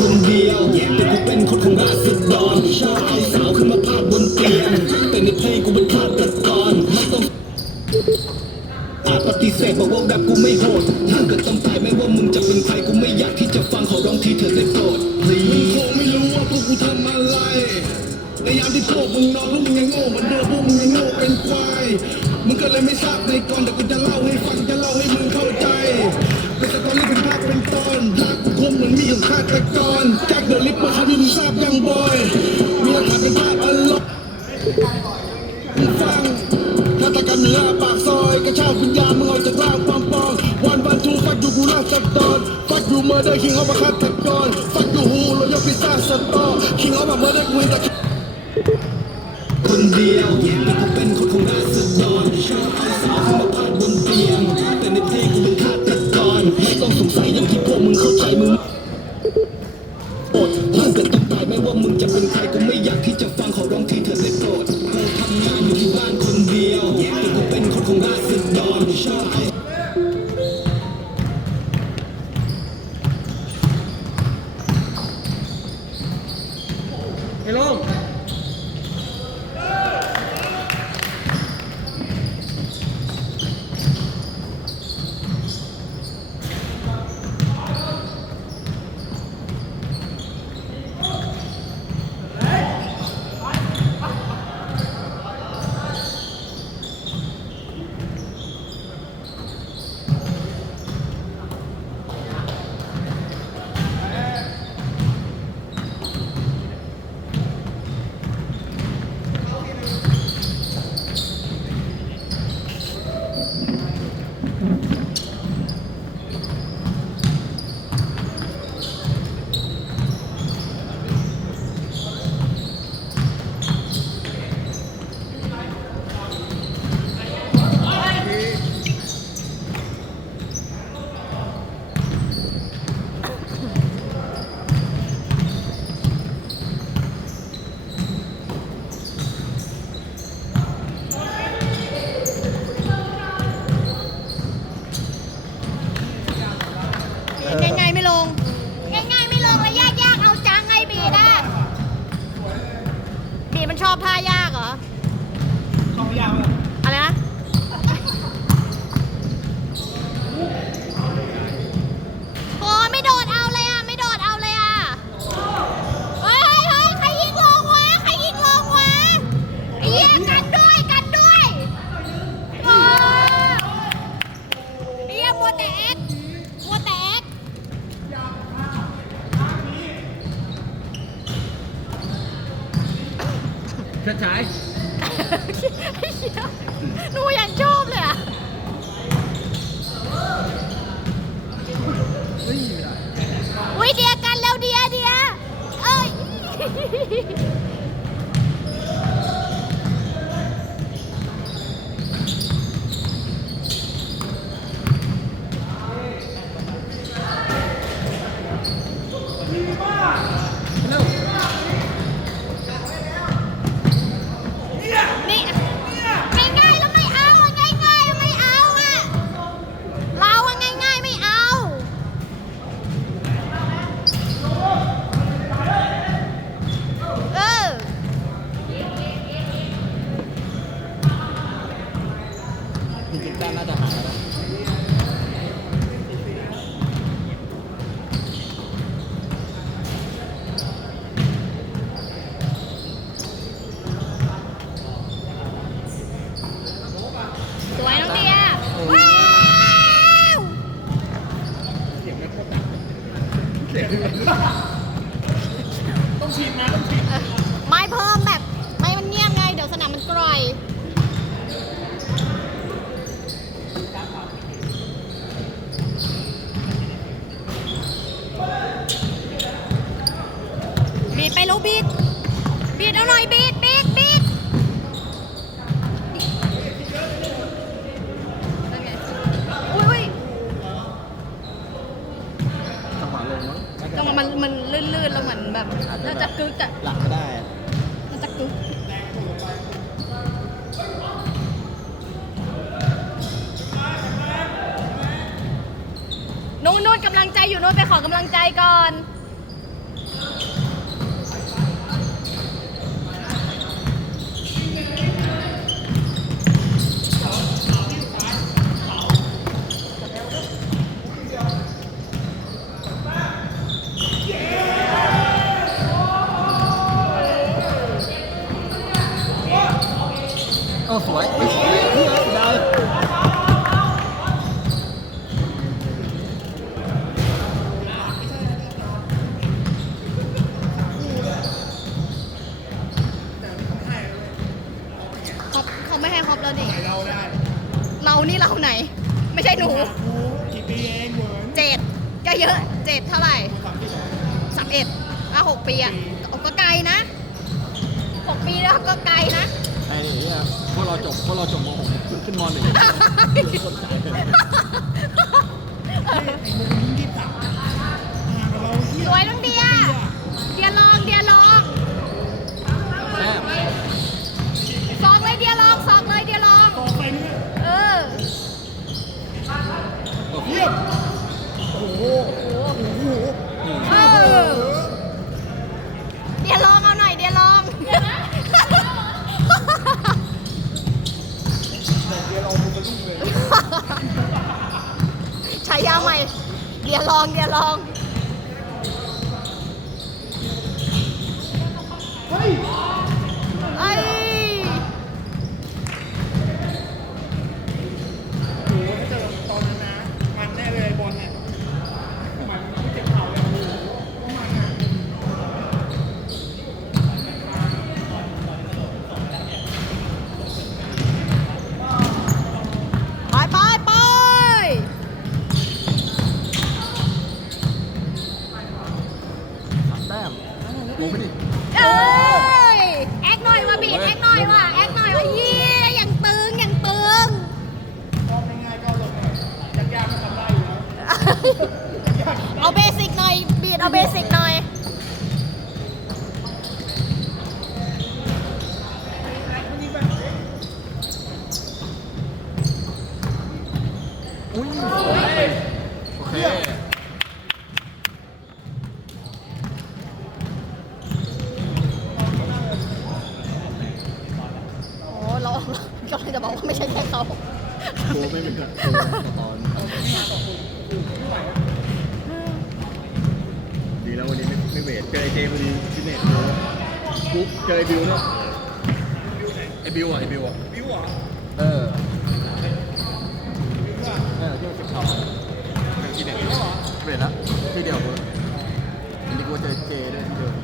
คนเดียวแต่กูเป็นคนของราษฎรชอบเอาสาวขึ้นมาพาดบนเตียงแต่ในเพลงกูเป็นฆาตกรไม่ต้องอาจปฏิเสธบอกว่าแบบกูไม่โหดถ้าเกิดต้องตายไม่ว่ามึงจะเป็นใครกูไม่อยากที่จะฟังขอร้องทีเธอได้โปรด Please มึงคงไม่รู้ว่าพวกกูทำอะไรในยามที่พวกมึงนอนแล้วมึงยังโง่เหมือนเดิมพวกมึงยังโง่เป็นควายมึงก็เลยไม่ทราบในก่อนแต่กูจะเล่าให้ฟังจะเล่าให้มึงเข้าใจเป็นสตอรี่เป็นภาพเป็นตอนภา มือนมีของฆาตกรแจ็คเดอะลิปเปอร์เขาที่มึงทราบยังบอยมีหลักฐานเป็นภาพอารมณ์ฟังฆาตกรรมเหนือปากซอยกระชากวิญญามึงออกจากร่างปอมปองวันวันทูฟัดอยู่กูร่าษฎรฟัดอยู่เมอร์เดอร์คิงออฟฆาตกรฟัดอยู่ฮูโรยพิซซ่าสตอคิงออฟเมอร์เดอร์กูแต่คนเดียวแต่กูเป็นคนของราษฎรชอบเอา ชัดฉายหนูยังชอบเลยอะอุ้ยเดียกันแล้วเดียเดียเอ้ย เร็ว นี่ง่ายๆแล้วไม่เอาอะง่ายๆแล้วไม่เอาอะ เราอะง่ายๆไม่เอา เออ จริงๆแต้มน่าจะหายแล้ว สวยน้องเดียว้าว เสียงไม่โคตรดังเสียงต้องฉีดนะต้องฉีด เออไม่เพิ่มแบบ ไม่มันเงียบไง เดี๋ยวสนามมันกร่อย บีดไปลูกบีดบีดเอาหน่อยบีดบีดบีดนั่นไงอุ้ยอุ้ย จังหวะลงมั้ง จังหวะมันมั นลื่นๆแล้วเหมือนแบบน่าจะกึกอะหลังก็ได้อะน่าจะกึกนู่นนู่นกำลังใจอยู่นู่นไปขอกำลังใจก่อน ไนไม่ใช่หนูเจ็ดก็เยอะเจ็ดเท่าไหร่สามปเอ็ดอะหกปีอะก็ไกลนะหกปีแล้วก็ไกลนะไอ้นี่ยรับพวกเราจบพวกเราจบมห .6 ขึ้นม .1 คนจ่ายเป็ายาใหม่ เดี๋ยวลองเดี๋ยวลอง เฮ้ยไอ้ โอ้โหถ้าเจอตอนนั้นนะ มันแน่เลยบอลเนี่ยมันไม่เจ็บเข่าเลยโอ้โหมันอะ ไปไปไป สามแต้มลงไปดิ เอ้ย แอคหน่อยว่ะบีดแอคหน่อยว่ะแอคหน่อยว่ะเยี่ยอย่างตึงอย่างตึง รอบง่ายๆก็ลงเลยยากๆก็ทำได้อยู่แล้ว เอาเบสิกหน่อย บีดเอาเบสิกหน่อยโอเค โอ้เรากำลังจะบอกว่าไม่ใช่แค่เขา โชว์ไม่เป็นกับโชว์ตอนดีแล้ววันนี้ไม่ไม่ เวทเจอไอเจพอดีฟิตเนสปุ๊บเจอไอบิวเนาะไอบิวอะไอบิวอะบิวอะเออเออที่มันเจ็บเขาเป็นทีเด็กเวทละที่เดียวกูอันนี้กูเจอเจด้วยที่เดิม